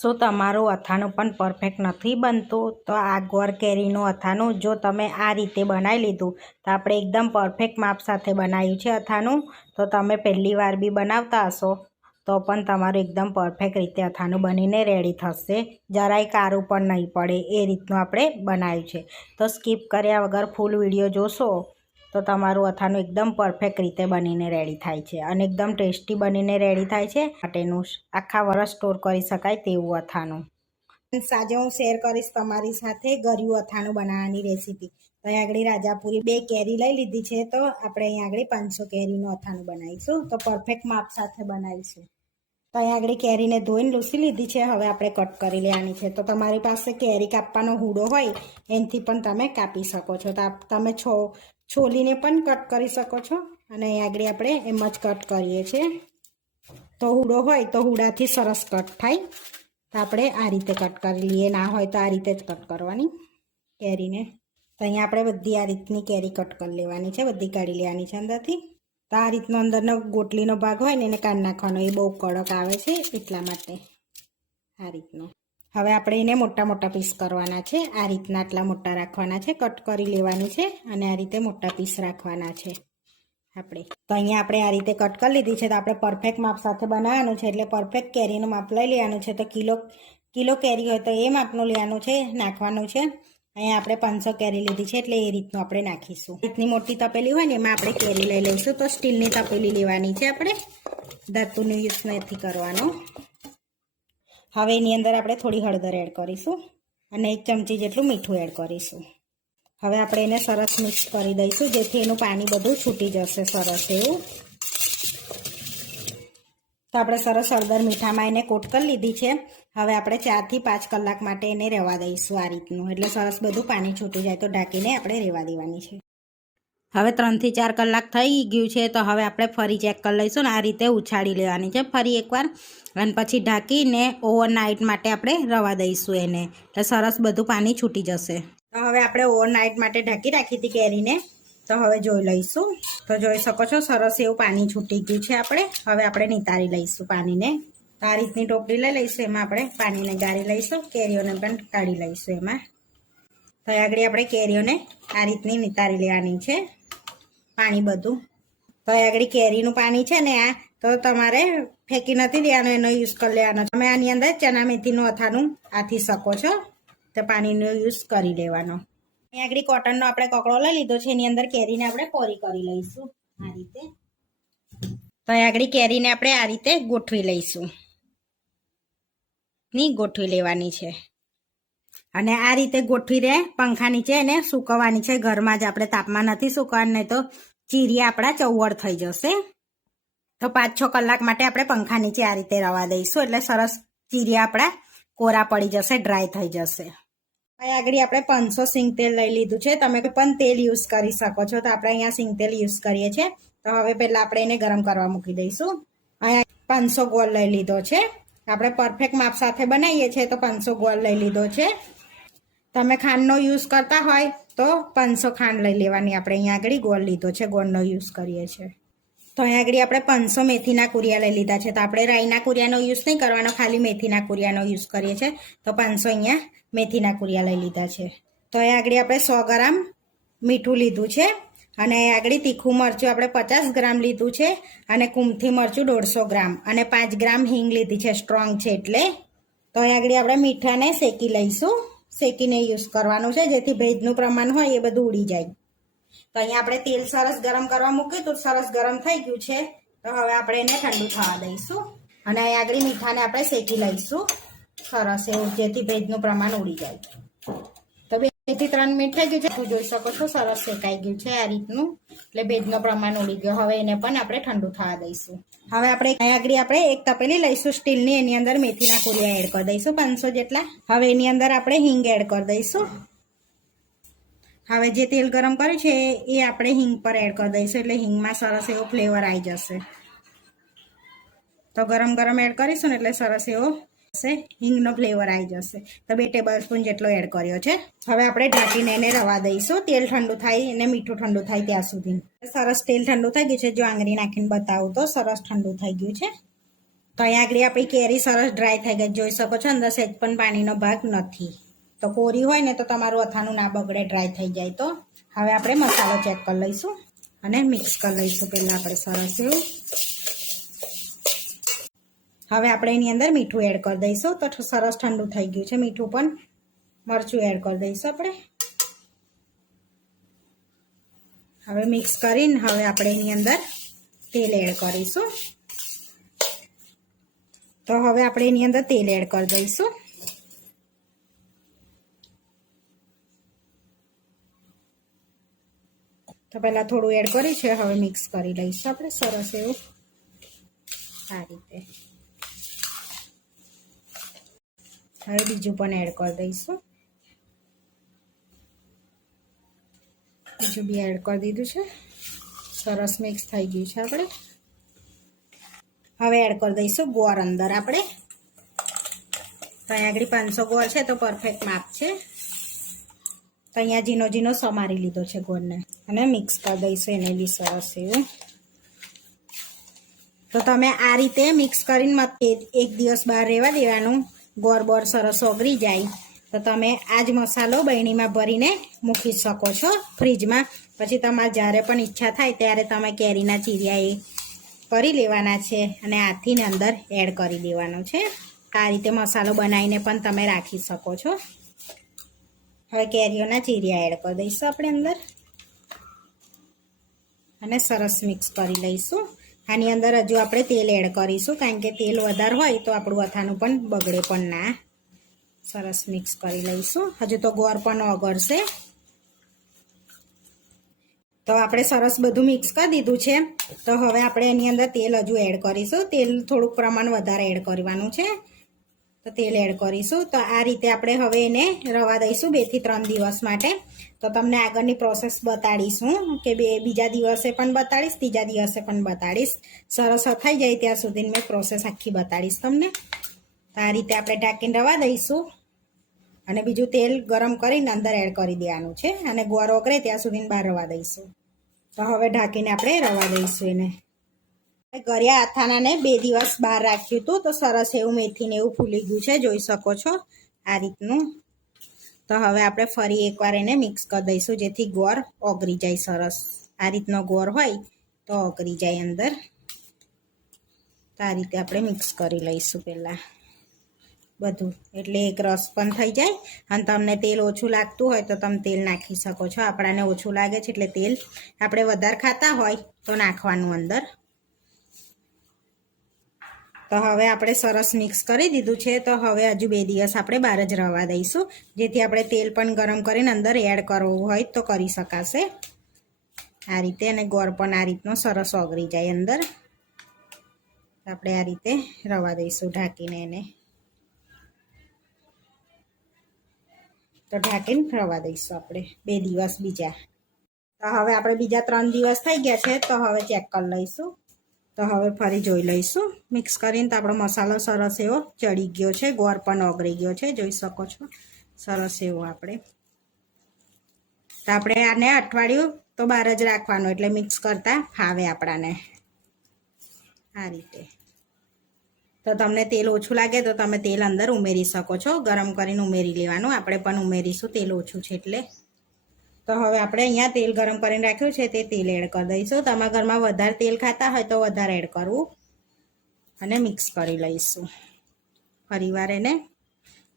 શું તમારું અથાણું પણ પરફેક્ટ નથી બનતું? તો આ ગોળ કેરીનું અથાણું જો તમે આ રીતે બનાવી લીધું તો આપણે એકદમ પરફેક્ટ માપ સાથે બનાવ્યું છે અથાણું. તો તમે પહેલી વાર બી બનાવતા હશો તો પણ તમારું એકદમ પરફેક્ટ રીતે અથાણું બનીને રેડી થશે. જરાય કારું પણ નહીં પડે એ રીતનું આપણે બનાવ્યું છે. તો સ્કીપ કર્યા વગર ફૂલ વિડીયો જોશો તો તમારું અથાણું એકદમ પરફેક્ટ રીતે બનીને રેડી થાય છે અને એકદમ ટેસ્ટી બનીને રેડી થાય છે. માટેનું આખા વર્ષ સ્ટોર કરી શકાય તેવું અથાણું. આજે હું શેર કરીશ તમારી સાથે ગળ્યું અથાણું બનાવવાની રેસીપી. તો અહીં આગળ રાજાપુરી 2 કેરી લઈ લીધી છે. તો આપણે અહીં આગળ 500 કેરીનું અથાણું બનાવીશું. તો પરફેક્ટ માપ સાથે બનાવીશું. તો અહીં આગળ કેરીને ધોઈને લૂસી લીધી છે. હવે આપણે કટ કરી લેવાની છે. તો તમારી પાસે કેરી કાપવાનો હુડો હોય એનાથી પણ તમે કાપી શકો છો. તો તમે છોલીને પણ કટ કરી શકો છો અને અહીં આગળ આપણે એમ જ કટ કરીએ છીએ. તો હુડો હોય તો હુડાથી સરસ કટ થાય. તો આપણે આ રીતે કટ કરી લઈએ, ના હોય તો આ રીતે જ કટ કરવાની કેરીને. તો અહીંયા આપણે બધી આ રીતની કેરી કટ કરી લેવાની છે, બધી કાઢી લેવાની છે અંદરથી. તો આ રીતનો અંદરનો ગોટલીનો ભાગ હોય ને એને કાઢી નાખવાનો, એ બહુ કડક આવે છે એટલા માટે આ રીતનો. હવે આપણે એને મોટા મોટા પીસ કરવાના છે. આ રીતના આટલા મોટા રાખવાના છે, કટ કરી લેવાની છે અને આ રીતે મોટા પીસ રાખવાના છે આપણે. તો અહીંયા આપણે આ રીતે કટ કરી લીધી છે. તો આપણે પરફેક્ટ માપ સાથે બનાવવાનું છે એટલે પરફેક્ટ કેરીનું માપ લઈ લેવાનું છે. તો કિલો કેરી હોય તો એ માપનું લેવાનું છે, નાખવાનું છે. અહીંયા આપણે 500 કેરી લીધી છે એટલે એ રીતનું આપણે નાખીશું. રીતની મોટી તપેલી હોય ને એમાં આપણે કેરી લઈ લઈશું. તો સ્ટીલની તપેલી લેવાની છે, આપણે ધાતુનો યુઝ નથી કરવાનો. હવે એની અંદર આપણે થોડી હળદર એડ કરીશું અને 1 ચમચી જેટલું મીઠું એડ કરીશું. હવે આપણે એને સરસ મિક્સ કરી દઈશું જેથી એનું પાણી બધું છૂટી જશે સરસ એવું. તો આપણે સરસ હળદર મીઠામાં એને કોટ કરી લીધી છે. હવે આપણે 4 થી 5 કલાક માટે એને રહેવા દઈશું આ રીતનું, એટલે સરસ બધું પાણી છૂટી જાય તો ઢાંકીને આપણે રહેવા દેવાની છે. હવે 3 થી 4 કલાક થઈ ગયું છે. તો હવે આપણે ફરી ચેક કરી લઈશું ને આ રીતે ઉછાળી લેવાની છે ફરી એકવાર અને પછી ઢાંકીને ઓવરનાઇટ માટે આપણે રવા દઈશું એને. તો સરસ બધું પાણી છૂટી જશે. તો હવે આપણે ઓવરનાઇટ માટે ઢાંકી રાખી હતી કેરીને. તો હવે જોઈ લઈશું. તો જોઈ શકો છો સરસ એવું પાણી છૂટી ગયું છે. હવે આપણે નિતારી લઈશું પાણીને. તો આ રીતની ટોપલી લઈ લઈશું, એમાં આપણે પાણીને ગાળી લઈશું, કેરીઓને પણ કાઢી લઈશું એમાં. તો આગળ આપણે કેરીઓને આ રીતની નિતારી લેવાની છે પાણી બધું. તો આગળ કેરીનું પાણી છે ને આ તો તમારે ફેંકી નથી દેવાનું, એનો યુઝ કરી લેવાનો. તમે આની અંદર ચણા મેથીનું અથાણું આથી શકો છો. તો પાણીનો યુઝ કરી લેવાનો. અહીં આગળ કોટનનો આપણે કકડો લઈ લીધો છે, એની અંદર કેરીને આપણે કોરી કરી લઈશું આ રીતે. તો અહીં આગળ કેરીને આપણે આ રીતે ગોઠવી લઈશું, ગોઠવી લેવાની છે અને આ રીતે ગોઠવીને પંખા નીચે એને સૂકવવાની છે. ઘરમાં જ આપણે તાપમાં નથી સૂકવવાનું, નહીં તો ચીરી આપણા ચવડ થઈ જશે. તો 5-6 કલાક માટે આપણે પંખા નીચે આ રીતે રવા દઈશું એટલે સરસ ચીરી આપણા કોરા પડી જશે, ડ્રાય થઈ જશે. અહીં આગળ આપણે 500 સિંગ તેલ લઈ લીધું છે. તમે પણ તેલ યુઝ કરી શકો છો. તો આપણે અહીંયા સિંગ તેલ યુઝ કરીએ છીએ. તો હવે પહેલાં આપણે એને ગરમ કરવા મૂકી દઈશું. અહીંયા 500 ગોળ લઈ લીધો છે. આપણે પરફેક્ટ માપ સાથે બનાવીએ છીએ તો 500 ગોળ લઈ લીધો છે. તમે ખાંડનો યુઝ કરતા હોય તો 500 ખાંડ લઈ લેવાની. આપણે અહીંયા આગળ ગોળ લીધો છે, ગોળનો યુઝ કરીએ છીએ. તો અહીંયા આગળ આપણે 500 મેથીના કુરિયા લઈ લીધા છે. તો આપણે રાઈના કુરિયાનો યુઝ નહીં કરવાનો, ખાલી મેથીના કુરિયાનો યુઝ કરીએ છીએ. તો 500 અહીંયા મેથીના કુરિયા લઈ લીધા છે. તો અહીંયા આગળ આપણે 100 ગ્રામ મીઠું લીધું છે અને આગળ તીખું મરચું આપણે 50 ગ્રામ લીધું છે અને કુમથી મરચું 150 ગ્રામ અને 5 ગ્રામ હિંગ લીધી છે, સ્ટ્રોંગ છે એટલે. તો અહીંયા આગળ આપણે મીઠાને શેકી લઈશું, શેકીને યુઝ કરવાનું છે જેથી ભેજનું પ્રમાણ હોય એ બધું ઉડી જાય. તો અહીંયા આપણે તેલ સરસ ગરમ કરવા મૂક્યું તો સરસ ગરમ થઈ ગયું છે. તો હવે આપણે એને ઠંડુ થવા દઈશું અને અહીંયા આગળ મીઠાને આપણે શેકી લઈશું સરસ એવું, જેથી ભેજનું પ્રમાણ ઉડી જાય. તો 2 થી 3 મિનિટ થઈ ગયું છે. તમે જોઈ શકો છો સરસ શેકાઈ ગયું છે આ રીતનું, એટલે ભેજનું પ્રમાણ ઉડી ગયું. હવે એને પણ આપણે ઠંડુ થવા દઈશું. હવે આપણે અહીંયા આગળ આપણે એક તપેલી લઈશું સ્ટીલની, એની અંદર મેથીના કુરિયા એડ કરી દઈશું 500 જેટલા. હવે એની અંદર આપણે હિંગ એડ કરી દઈશું. હવે જે તેલ ગરમ કર્યું છે એ આપણે હિંગ પર એડ કરી દઈશું એટલે હિંગમાં સરસ એવો ફ્લેવર આવી જશે. તો ગરમ ગરમ એડ કરીશું ને એટલે સરસ એવો હિંગનો ફ્લેવર આવી જશે. તો 2 ટેબલ સ્પૂન જેટલો એડ કર્યો છે. હવે આપણે ઢાંકીને એને રવા દઈશું, તેલ ઠંડુ થાય અને મીઠું ઠંડુ થાય ત્યાં સુધી. સરસ તેલ ઠંડુ થઈ ગયું છે. જો આંગળી નાખીને બતાવું તો સરસ ઠંડુ થઈ ગયું છે. તો અહીંયા આગળ આપણી કેરી સરસ ડ્રાય થઈ ગઈ, જોઈ શકો છો અંદર સહેજ પણ પાણીનો ભાગ નથી. તો કોરી હોય ને તો તમારું અથાણું ના બગડે ડ્રાય થઈ જાય તો. હવે આપણે મસાલો ચેક કરી લઈશું અને મિક્સ કરી લઈશું પહેલાં આપણે સરસ એવું. હવે આપણે એની અંદર મીઠું એડ કરી દઈશું. તો સરસ ઠંડુ થઈ ગયું છે મીઠું પણ. મરચું એડ કરી દઈશું આપણે. હવે મિક્સ કરીને હવે આપણે એની અંદર તેલ એડ કરીશું. તો હવે આપણે એની અંદર તેલ એડ કરી દઈશું. તો પહેલાં થોડું એડ કરી છે, હવે મિક્સ કરી લઈશું આપણે સરસ એવું આ રીતે. હવે બીજું પણ એડ કરી દઈશું. બીજું બી એડ કરી દીધું છે. સરસ મિક્સ થઈ ગયું છે આપણે. હવે એડ કરી દઈશું ગોળ અંદર આપણે. તો અહીંયા આગળ 500 ગોળ છે તો પરફેક્ટ માપ છે. તો અહીંયા ઝીનો ઝીનો સમારી લીધો છે ગોળને અને મિક્સ કરી દઈશું એને બી સરસ એવું. તો તમે આ રીતે મિક્સ કરીને એક દિવસ બહાર રહેવા દેવાનું. ગોળ બોર સરસ ઓગળી જાય તો તમે આ જ મસાલો બરણીમાં ભરીને મૂકી શકો છો ફ્રીજમાં. પછી તમારે જ્યારે પણ ઈચ્છા થાય ત્યારે તમે કેરીના ચીરિયા એ કરી લેવાના છે અને હાથીને અંદર એડ કરી દેવાનો છે. આ રીતે મસાલો બનાવીને પણ તમે રાખી શકો છો. હવે કેરીઓના ચીરિયા એડ કરી દઈશું આપણે અંદર અને સરસ મિક્સ કરી લઈશું. આની અંદર હજુ આપણે તેલ એડ કરીશું, કારણ કે તેલ વધારે હોય તો આપણું અથાણું પણ બગડે પણ ના. સરસ મિક્સ કરી લઈશું. હજુ તો ગોળ પણ ઓગળશે. તો આપણે સરસ બધું મિક્સ કરી દીધું છે. તો હવે આપણે એની અંદર તેલ હજુ એડ કરીશું. તેલ થોડુંક પ્રમાણ વધારે એડ કરવાનું છે. તો તેલ એડ કરીશું. તો આ રીતે આપણે હવે એને રવા દઈશું 2 થી 3 દિવસ માટે. તો તમને આગળની પ્રોસેસ બતાડીશું કે બીજા દિવસે પણ બતાડીશ, ત્રીજા દિવસે પણ બતાડીશ. સરસ થઈ જાય ત્યાં સુધી મેં પ્રોસેસ આખી બતાડીશ તમને. તો આ રીતે આપણે ઢાંકીને રવા દઈશું અને બીજું તેલ ગરમ કરીને અંદર એડ કરી દેવાનું છે અને ગોળ ઓગળે ત્યાં સુધી બહાર રવા દઈશું. તો હવે ઢાંકીને આપણે રવા દઈશું એને. ગળ્યા અથાણાને 2 દિવસ બહાર રાખ્યું હતું તો સરસ એવું મેથીને એવું ફૂલી ગયું છે, જોઈ શકો છો આ રીતનું. તો હવે આપણે ફરી એકવાર એને મિક્સ કરી દઈશું જેથી ગોળ ઓગળી જાય સરસ. આ રીતનો ગોળ હોય તો ઓગળી જાય અંદર. તો આ રીતે આપણે મિક્સ કરી લઈશું પહેલાં બધું, એટલે એક રસ પણ થઈ જાય. અને તમને તેલ ઓછું લાગતું હોય તો તમે તેલ નાખી શકો છો. આપણાને ઓછું લાગે છે એટલે તેલ આપણે વધારે ખાતા હોય તો નાખવાનું અંદર. તો હવે આપણે સરસ મિક્સ કરી દીધું છે. તો હવે હજુ 2 દિવસ આપણે બહાર જ રવા દઈશું જેથી આપણે તેલ પણ ગરમ કરીને અંદર એડ કરવું હોય તો કરી શકાશે આ રીતે. અને ગોળ પણ આ રીતનો સરસ ઓગળી જાય અંદર. આપણે આ રીતે રવા દઈશું ઢાંકીને એને. તો ઢાંકીને રવા દઈશું આપણે 2 દિવસ બીજા. તો હવે આપણે બીજા 3 દિવસ થઈ ગયા છે તો હવે ચેક કરી લઈશું. તો હવે ફરી જોઈ લઈશું મિક્સ કરીને. તો આપણો મસાલો સરસ એવો ચડી ગયો છે, ગોળ પણ ઓગળી ગયો છે, જોઈ શકો છો સરસ એવો આપણે. તો આપણે આને અઠવાડિયું તો બહાર જ રાખવાનું એટલે મિક્સ કરતા ફાવે આપણાને આ રીતે. તો તમને તેલ ઓછું લાગે તો તમે તેલ અંદર ઉમેરી શકો છો, ગરમ કરીને ઉમેરી લેવાનું. આપણે પણ ઉમેરીશું, તેલ ઓછું છે એટલે. તો હવે આપણે અહીંયા તેલ ગરમ કરીને રાખ્યું છે તે તેલ એડ કરી દઈશું. તમારા ઘરમાં વધારે તેલ ખાતા હોય તો વધારે એડ કરવું અને મિક્સ કરી લઈશું ફરીવાર એને.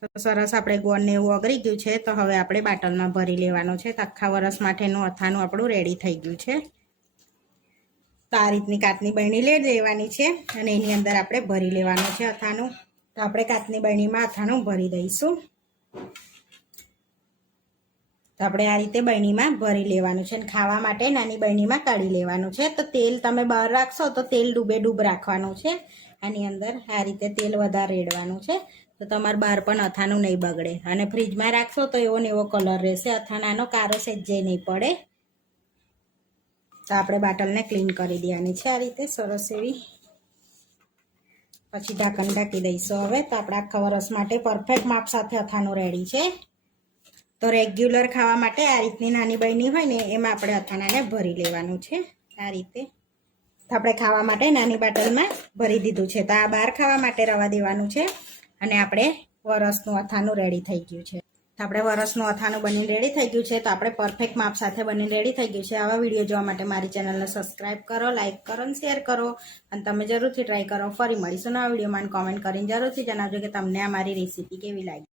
તો સરસ આપણે ગોળને એવું ઓગળી ગયું છે. તો હવે આપણે બાટલમાં ભરી લેવાનો છે. તો આખા વરસ માટેનું અથાણું આપણું રેડી થઈ ગયું છે. તો આ રીતની કાચની બરણી લઈ લેવાની છે અને એની અંદર આપણે ભરી લેવાનું છે અથાણું. તો આપણે કાચની બરણીમાં અથાણું ભરી દઈશું. તો આપણે આ રીતે બરણીમાં ભરી લેવાનું છે અને ખાવા માટે નાની બરણીમાં કાઢી લેવાનું છે. તો તેલ તમે બહાર રાખશો તો તેલ ડૂબ રાખવાનું છે આની અંદર. આ રીતે તેલ વધારે રેડવાનું છે તો તમારે બહાર પણ અથાણું નહીં બગડે. અને ફ્રીજમાં રાખશો તો એવો ને એવો કલર રહેશે અથાણાનો, કારો સહેજે નહીં પડે. તો આપણે બાટલને ક્લીન કરી દેવાની છે આ રીતે સરસ એવી. પછી ઢાંકણ ઢાંકી દઈશું હવે. તો આપણે આખા વરસ માટે પરફેક્ટ માપ સાથે અથાણું રેડી છે. તો રેગ્યુલર ખાવા માટે આ રીતની નાની બરણી હોય ને એમાં આપણે અથાણાને ભરી લેવાનું છે આ રીતે. તો આપણે ખાવા માટે નાની બાટલમાં ભરી દીધું છે. તો આ બહાર ખાવા માટે રવા દેવાનું છે અને આપણે વરસનું અથાણું રેડી થઈ ગયું છે. તો આપણે વરસનું અથાણું બની રેડી થઈ ગયું છે. તો આપણે પરફેક્ટ માપ સાથે બની રેડી થઈ ગયું છે. આવા વિડીયો જોવા માટે મારી ચેનલને સબસ્ક્રાઈબ કરો, લાઇક કરો અને શેર કરો અને તમે જરૂરથી ટ્રાય કરો. ફરી મળીશું નવા વિડીયોમાં. કોમેન્ટ કરીને જરૂરથી જણાવજો કે તમને આ મારી રેસીપી કેવી લાગી.